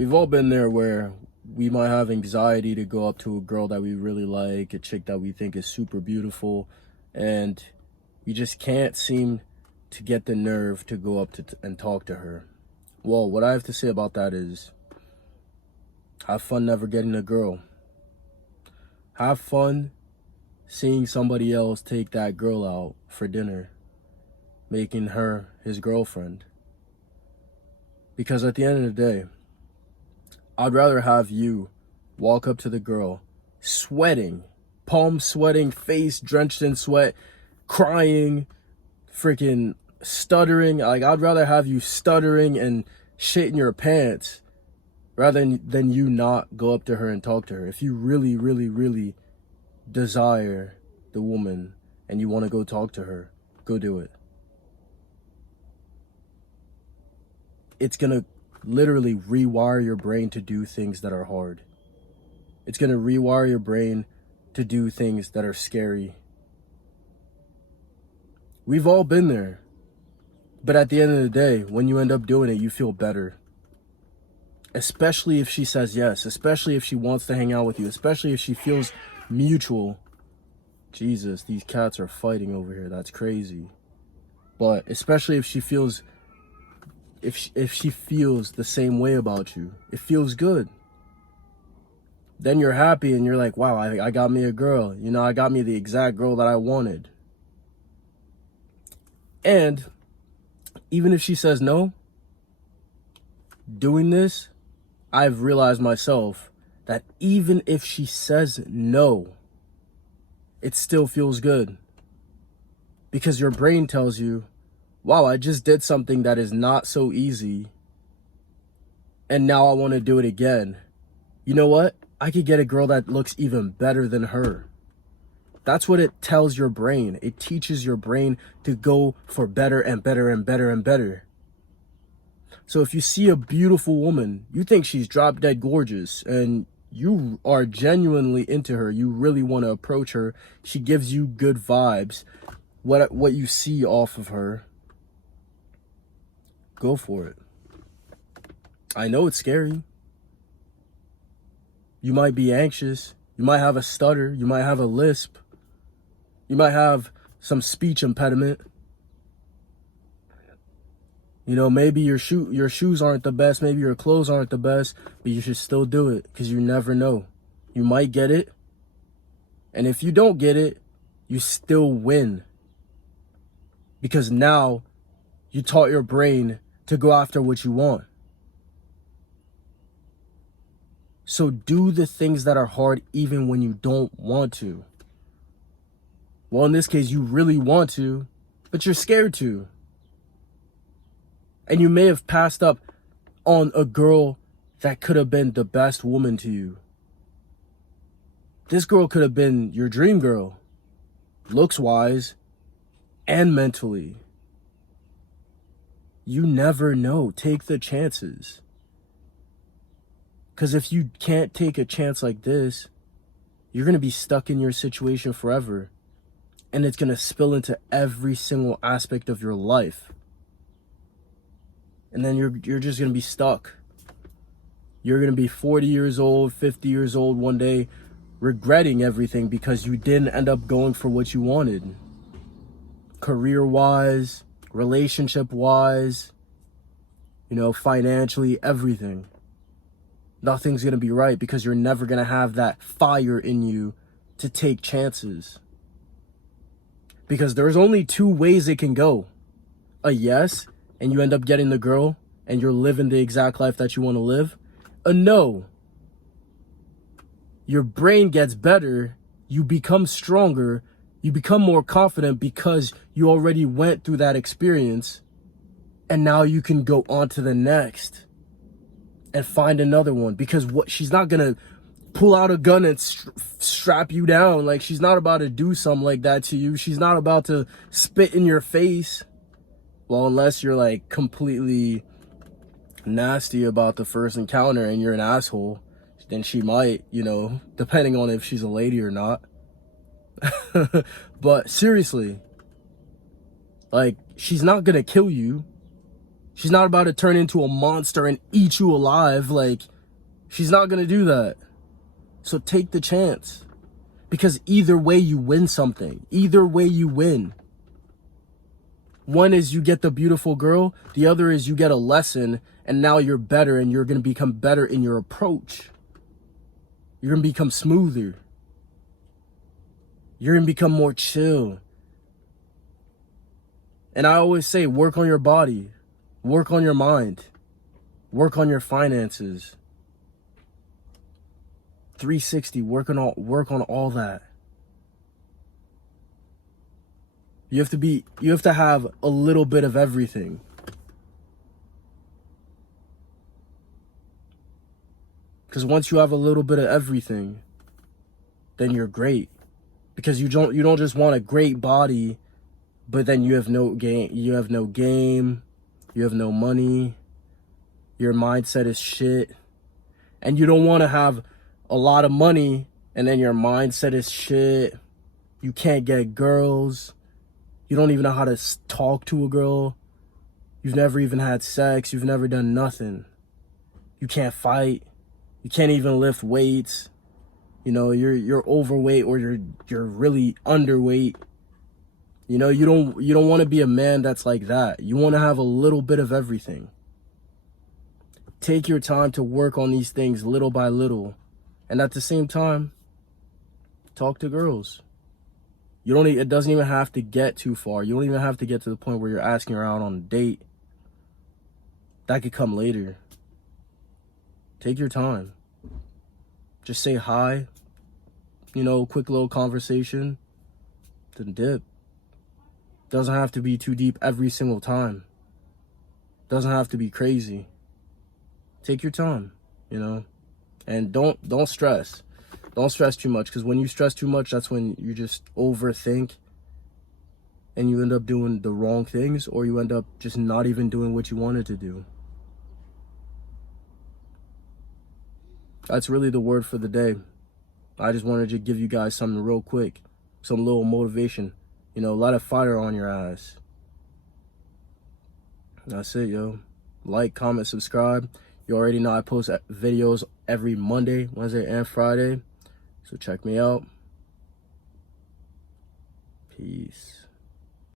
We've all been there where we might have anxiety to go up to a girl that we really like, a chick that we think is super beautiful, and we just can't seem to get the nerve to go up to and talk to her. Well, what I have to say about that is, have fun never getting a girl. Have fun seeing somebody else take that girl out for dinner, making her his girlfriend. Because at the end of the day, I'd rather have you walk up to the girl, sweating, palms sweating, face drenched in sweat, crying, freaking stuttering. Like, I'd rather have you stuttering and shit in your pants rather than you not go up to her and talk to her. If you really, really, really desire the woman and you want to go talk to her, go do it. It's gonna literally rewire your brain to do things that are hard. It's gonna rewire your brain to do things that are scary. We've all been there. But at the end of the day, when you end up doing it, you feel better. Especially if she says yes, especially if she wants to hang out with you, especially if she feels mutual. Jesus, these cats are fighting over here. That's crazy. But especially if she feels if she feels the same way about you, it feels good. Then you're happy and you're like, wow, I got me a girl. You know, I got me the exact girl that I wanted. And even if she says no, doing this, I've realized myself that even if she says no, it still feels good. Because your brain tells you, wow, I just did something that is not so easy, and now I want to do it again. You know what? I could get a girl that looks even better than her. That's what it tells your brain. It teaches your brain to go for better and better and better and better. So if you see a beautiful woman, you think she's drop dead gorgeous, and you are genuinely into her, you really want to approach her, she gives you good vibes, what you see off of her, go for it. I know it's scary. You might be anxious. You might have a stutter. You might have a lisp. You might have some speech impediment. You know, maybe your shoes aren't the best. Maybe your clothes aren't the best. But you should still do it because you never know. You might get it. And if you don't get it, you still win. Because now you taught your brain to go after what you want. So do the things that are hard even when you don't want to. Well, in this case, you really want to, but you're scared to. And you may have passed up on a girl that could have been the best woman to you. This girl could have been your dream girl, looks-wise and mentally. You never know. Take the chances. Because if you can't take a chance like this, you're going to be stuck in your situation forever. And it's going to spill into every single aspect of your life. And then you're just going to be stuck. You're going to be 40 years old, 50 years old one day, regretting everything because you didn't end up going for what you wanted. Career-wise, relationship-wise, you know, financially, everything. Nothing's going to be right because you're never going to have that fire in you to take chances. Because there's only two ways it can go. A yes, and you end up getting the girl, and you're living the exact life that you want to live. A no. Your brain gets better, you become stronger, you become more confident because you already went through that experience, and now you can go on to the next and find another one. Because she's not gonna pull out a gun and strap you down. Like, she's not about to do something like that to you. She's not about to spit in your face. Well, unless you're like completely nasty about the first encounter and you're an asshole, then she might, you know, depending on if she's a lady or not. But seriously, like, she's not gonna kill you. She's not about to turn into a monster and eat you alive. Like, she's not gonna do that. So take the chance. Because either way you win something. Either way you win. One is you get the beautiful girl. The other is you get a lesson, and now you're better, and you're gonna become better in your approach. You're gonna become smoother. You're gonna become more chill. And I always say, work on your body. Work on your mind. Work on your finances. 360, work on all that. You have to have a little bit of everything. Because once you have a little bit of everything, then you're great. Because you don't just want a great body, but then you have no game, you have no money, your mindset is shit. And you don't want to have a lot of money and then your mindset is shit. You can't get girls. You don't even know how to talk to a girl. You've never even had sex. You've never done nothing. You can't fight. You can't even lift weights. You know, you're overweight or you're really underweight. You know, you don't want to be a man that's like that. You want to have a little bit of everything. Take your time to work on these things little by little. And at the same time, talk to girls. It doesn't even have to get too far. You don't even have to get to the point where you're asking her out on a date. That could come later. Take your time. Just say hi. You know, quick little conversation. Then dip. Doesn't have to be too deep every single time. Doesn't have to be crazy. Take your time, you know. And don't stress. Don't stress too much, because when you stress too much, that's when you just overthink and you end up doing the wrong things, or you end up just not even doing what you wanted to do. That's really the word for the day. I just wanted to give you guys something real quick, some little motivation, you know, light a fire on your ass. That's it, yo. Like, comment, subscribe. You already know I post videos every Monday, Wednesday, and Friday. So check me out. Peace.